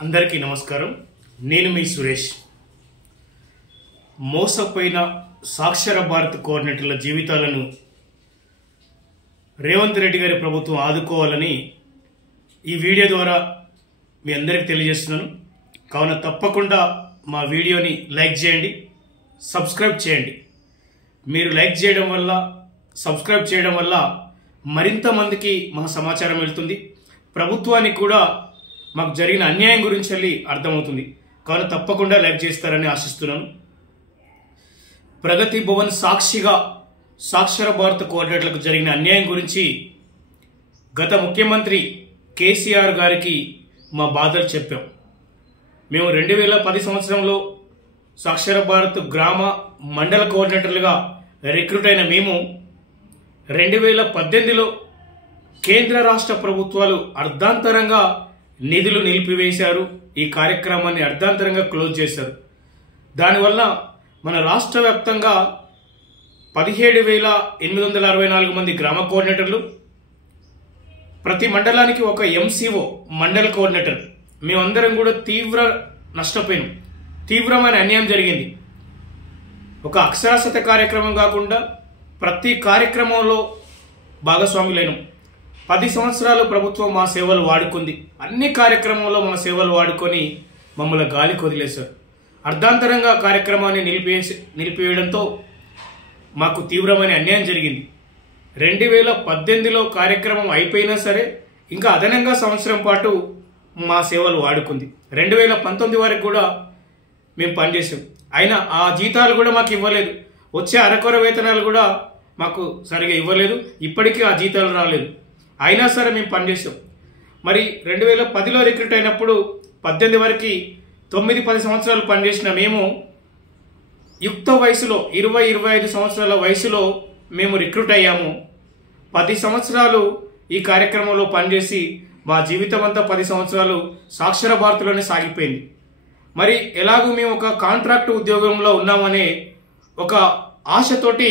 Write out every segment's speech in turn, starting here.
అందరికీ నమస్కారం. నేను మీ సురేష్. మోసపోయిన సాక్షర భారత్ కోఆర్డినేటర్ల జీవితాలను రేవంత్ రెడ్డి గారి ప్రభుత్వం ఆదుకోవాలని ఈ వీడియో ద్వారా మీ అందరికీ తెలియజేస్తున్నాను. కావున తప్పకుండా మా వీడియోని లైక్ చేయండి, సబ్స్క్రైబ్ చేయండి. మీరు లైక్ చేయడం వల్ల, సబ్స్క్రైబ్ చేయడం వల్ల మరింత మందికి మా సమాచారం వెళ్తుంది. ప్రభుత్వానికి కూడా మాకు జరిగిన అన్యాయం గురించి అర్థమవుతుంది. కావున తప్పకుండా లైక్ చేస్తారని ఆశిస్తున్నాను. ప్రగతి భవన్ సాక్షిగా సాక్షర భారత్ కోఆర్డినేటర్లకు జరిగిన అన్యాయం గురించి గత ముఖ్యమంత్రి కేసీఆర్ గారికి మా బాధలు చెప్పాం. మేము 2010 సంవత్సరంలో సాక్షర భారత్ గ్రామ మండల కోఆర్డినేటర్లుగా రిక్రూట్ అయిన మేము 2018లో కేంద్ర రాష్ట్ర ప్రభుత్వాలు అర్ధాంతరంగా నిధులు నిలిపివేశారు. ఈ కార్యక్రమాన్ని అర్ధాంతరంగా క్లోజ్ చేశారు. దానివల్ల మన రాష్ట్ర వ్యాప్తంగా 17,864 మంది గ్రామ కోఆర్డినేటర్లు, ప్రతి మండలానికి ఒక ఎంసీఓ మండల కోఆర్డినేటర్, మేమందరం కూడా తీవ్ర నష్టపోయాం. తీవ్రమైన అన్యాయం జరిగింది. ఒక అక్షరాస్యత కార్యక్రమం కాకుండా ప్రతి కార్యక్రమంలో భాగస్వాములైనం. 10 సంవత్సరాలు ప్రభుత్వం మా సేవలు వాడుకుంది. అన్ని కార్యక్రమంలో మా సేవలు వాడుకొని మమ్మల్ని గాలికి వదిలేశారు. అర్ధాంతరంగా కార్యక్రమాన్ని నిలిపివేయడంతో మాకు తీవ్రమైన అన్యాయం జరిగింది. 2018లో కార్యక్రమం అయిపోయినా సరే ఇంకా అదనంగా సంవత్సరం పాటు మా సేవలు వాడుకుంది. 2019 వరకు కూడా మేము పనిచేసాం. అయినా ఆ జీతాలు కూడా మాకు ఇవ్వలేదు. వచ్చే అరకొర వేతనాలు కూడా మాకు సరిగా ఇవ్వలేదు. ఇప్పటికీ ఆ జీతాలు రాలేదు. అయినా సరే మేము పనిచేసాం. మరి 2010లో రిక్రూట్ అయినప్పుడు 18 వరకు 9-10 సంవత్సరాలు పనిచేసిన మేము యుక్త వయసులో 20-25 సంవత్సరాల వయసులో మేము రిక్రూట్ అయ్యాము. 10 సంవత్సరాలు ఈ కార్యక్రమంలో పనిచేసి మా జీవితం అంతా 10 సంవత్సరాలు సాక్షర భారత్లోనే సాగిపోయింది. మరి ఎలాగూ మేము ఒక కాంట్రాక్ట్ ఉద్యోగంలో ఉన్నామనే ఒక ఆశతోటి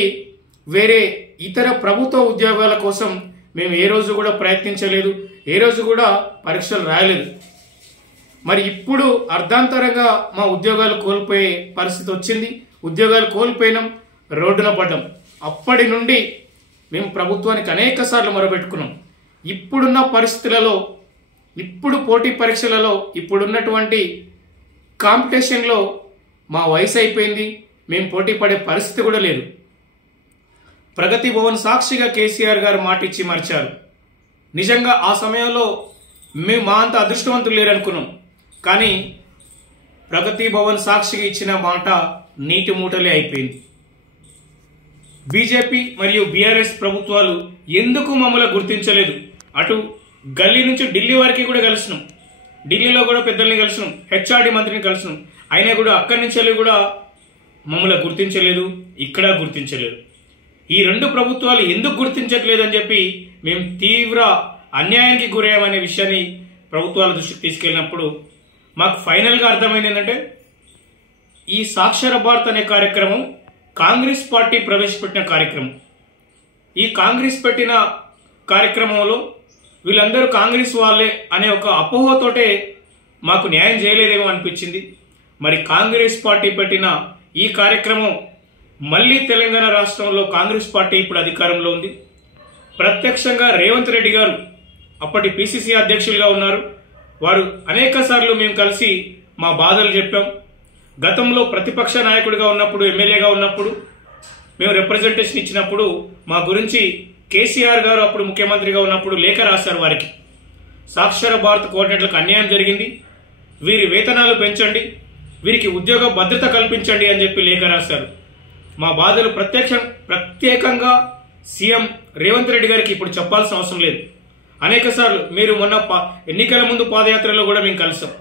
వేరే ఇతర ప్రభుత్వ ఉద్యోగాల కోసం మేము ఏ రోజు కూడా ప్రయత్నించలేదు. ఏ రోజు కూడా పరీక్షలు రాయలేదు. మరి ఇప్పుడు అర్ధాంతరంగా మా ఉద్యోగాలు కోల్పోయే పరిస్థితి వచ్చింది. ఉద్యోగాలు కోల్పోయినాం, రోడ్డున పడ్డాం. అప్పటి నుండి మేము ప్రభుత్వానికి అనేక సార్లు మొరబెట్టుకున్నాం. ఇప్పుడున్న పరిస్థితులలో, ఇప్పుడు పోటీ పరీక్షలలో, ఇప్పుడున్నటువంటి కాంపిటీషన్లో మా వయసు అయిపోయింది. మేము పోటీ పడే పరిస్థితి కూడా లేదు. ప్రగతి భవన్ సాక్షిగా కేసీఆర్ గారు మాట ఇచ్చి మర్చారు. నిజంగా ఆ సమయంలో మేము మా అంత అదృష్టవంతులు లేరనుకున్నాం. కానీ ప్రగతి భవన్ సాక్షిగా ఇచ్చిన మాట నీటి మూటలే అయిపోయింది. బీజేపీ మరియు బీఆర్ఎస్ ప్రభుత్వాలు ఎందుకు మమ్మల్ని గుర్తించలేదు? అటు గల్లీ నుంచి ఢిల్లీ వరకు కూడా కలిసినాం. ఢిల్లీలో కూడా పెద్దల్ని కలిసినాం, హెచ్ఆర్డీ మంత్రిని కలిసినాం. అయినా కూడా అక్కడి నుంచి కూడా మమ్మల్ని గుర్తించలేదు, ఇక్కడ గుర్తించలేదు. ఈ రెండు ప్రభుత్వాలు ఎందుకు గుర్తించట్లేదని చెప్పి మేము తీవ్ర అన్యాయానికి గురయ్యామనే విషయాన్ని ప్రభుత్వాల దృష్టికి తీసుకెళ్ళినప్పుడు మాకు ఫైనల్గా అర్థమైంది ఏంటంటే, ఈ సాక్షర భారత్ అనే కార్యక్రమం కాంగ్రెస్ పార్టీ ప్రవేశపెట్టిన కార్యక్రమం. ఈ కాంగ్రెస్ పెట్టిన కార్యక్రమంలో వీళ్ళందరూ కాంగ్రెస్ వాళ్ళే అనే ఒక అపోహతోటే మాకు న్యాయం చేయలేదేమో అనిపించింది. మరి కాంగ్రెస్ పార్టీ పెట్టిన ఈ కార్యక్రమం మళ్ళీ తెలంగాణ రాష్ట్రంలో కాంగ్రెస్ పార్టీ ఇప్పుడు అధికారంలో ఉంది. ప్రత్యక్షంగా రేవంత్ రెడ్డి గారు అప్పటి పిసిసి అధ్యక్షులుగా ఉన్నారు. వారు అనేక సార్లు మేము కలిసి మా బాధలు చెప్పాం. గతంలో ప్రతిపక్ష నాయకుడిగా ఉన్నప్పుడు, ఎమ్మెల్యేగా ఉన్నప్పుడు మేము రిప్రజెంటేషన్ ఇచ్చినప్పుడు మా గురించి కేసీఆర్ గారు అప్పుడు ముఖ్యమంత్రిగా ఉన్నప్పుడు లేఖ రాశారు వారికి. సాక్షర భారత్ కోఆర్డినేటర్లకు అన్యాయం జరిగింది, వీరి వేతనాలు పెంచండి, వీరికి ఉద్యోగ భద్రత కల్పించండి అని చెప్పి లేఖ రాశారు. మా బాధలు ప్రత్యేకంగా సీఎం రేవంత్ రెడ్డి గారికి ఇప్పుడు చెప్పాల్సిన అవసరం లేదు. అనేక సార్లు మీరు మొన్న ఎన్నికల ముందు పాదయాత్రలో కూడా మేము కలిసాం.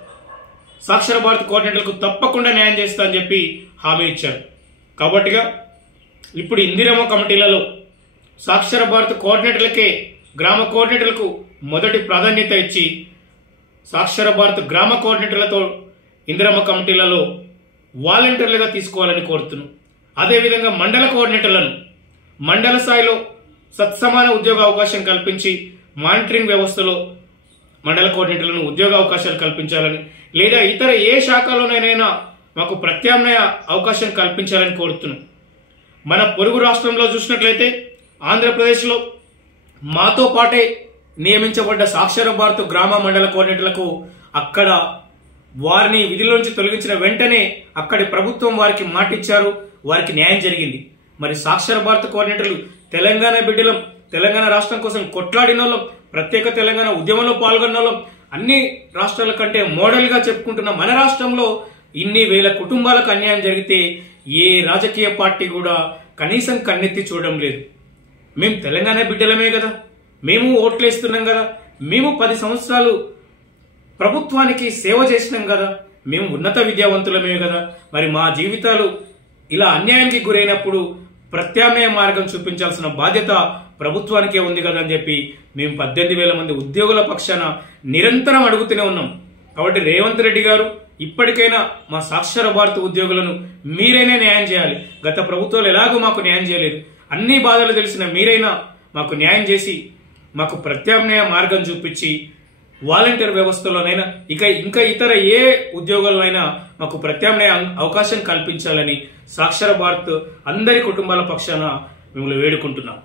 సాక్షర భారత్ కోఆర్డినేటర్లకు తప్పకుండా న్యాయం చేస్తా అని చెప్పి హామీ ఇచ్చారు. కాబట్టిగా ఇప్పుడు ఇందిరమ్మ కమిటీలలో సాక్షర భారత్ కోఆర్డినేటర్లకే, గ్రామ కోఆర్డినేటర్లకు మొదటి ప్రాధాన్యత ఇచ్చి సాక్షర భారత్ గ్రామ కోఆర్డినేటర్లతో ఇందిరమ్మ కమిటీలలో వాలంటీర్లుగా తీసుకోవాలని కోరుతున్నాం. అదేవిధంగా మండల కోఆర్డినేటర్లను మండల స్థాయిలో సత్సమాన ఉద్యోగ అవకాశం కల్పించి మానిటరింగ్ వ్యవస్థలో మండల కోఆర్డినేటర్లను ఉద్యోగ అవకాశాలు కల్పించాలని, లేదా ఇతర ఏ శాఖలోనైనా మాకు ప్రత్యామ్నాయ అవకాశం కల్పించాలని కోరుతున్నాం. మన పొరుగు రాష్ట్రంలో చూసినట్లయితే ఆంధ్రప్రదేశ్లో మాతో పాటే నియమించబడ్డ సాక్షర భారత్ గ్రామ మండల కోఆర్డినేటర్లకు అక్కడ వారిని విధుల్లోంచి తొలగించిన వెంటనే అక్కడి ప్రభుత్వం వారికి మాటిచ్చారు, వారికి న్యాయం జరిగింది. మరి సాక్షర భారత్ కోఆర్డినేటర్లు తెలంగాణ బిడ్డలం, తెలంగాణ రాష్ట్రం కోసం కొట్లాడిన వాళ్ళం, ప్రత్యేక తెలంగాణ ఉద్యమంలో పాల్గొన్న వాళ్ళం, అన్ని రాష్ట్రాల కంటే మోడల్గా చెప్పుకుంటున్న మన రాష్ట్రంలో ఇన్ని వేల కుటుంబాలకు అన్యాయం జరిగితే ఏ రాజకీయ పార్టీ కూడా కనీసం కన్నెత్తి చూడడం లేదు. మేము తెలంగాణ బిడ్డలమే కదా, మేము ఓట్లేస్తున్నాం కదా, మేము 10 సంవత్సరాలు ప్రభుత్వానికి సేవ చేసినాం కదా, మేము ఉన్నత విద్యావంతులమే కదా, మరి మా జీవితాలు ఇలా అన్యాయానికి గురైనప్పుడు ప్రత్యామ్నాయ మార్గం చూపించాల్సిన బాధ్యత ప్రభుత్వానికే ఉంది కదా అని చెప్పి మేము 18,000 మంది ఉద్యోగుల పక్షాన నిరంతరం అడుగుతూనే ఉన్నాం. కాబట్టి రేవంత్ రెడ్డి గారు ఇప్పటికైనా మా సాక్షర భారత్ ఉద్యోగులను మీరైనా న్యాయం చేయాలి. గత ప్రభుత్వాలు ఎలాగో మాకు న్యాయం చేయలేదు. అన్ని బాధలు తెలిసిన మీరైనా మాకు న్యాయం చేసి మాకు ప్రత్యామ్నాయ మార్గం చూపించి వాలంటీర్ వ్యవస్థలోనైనా ఇంకా ఇతర ఏ ఉద్యోగాలైనా మాకు ప్రత్యామ్నాయ అవకాశం కల్పించాలని సాక్షర భారత్ అందరి కుటుంబాల పక్షాన మిమ్మల్ని వేడుకుంటున్నాం.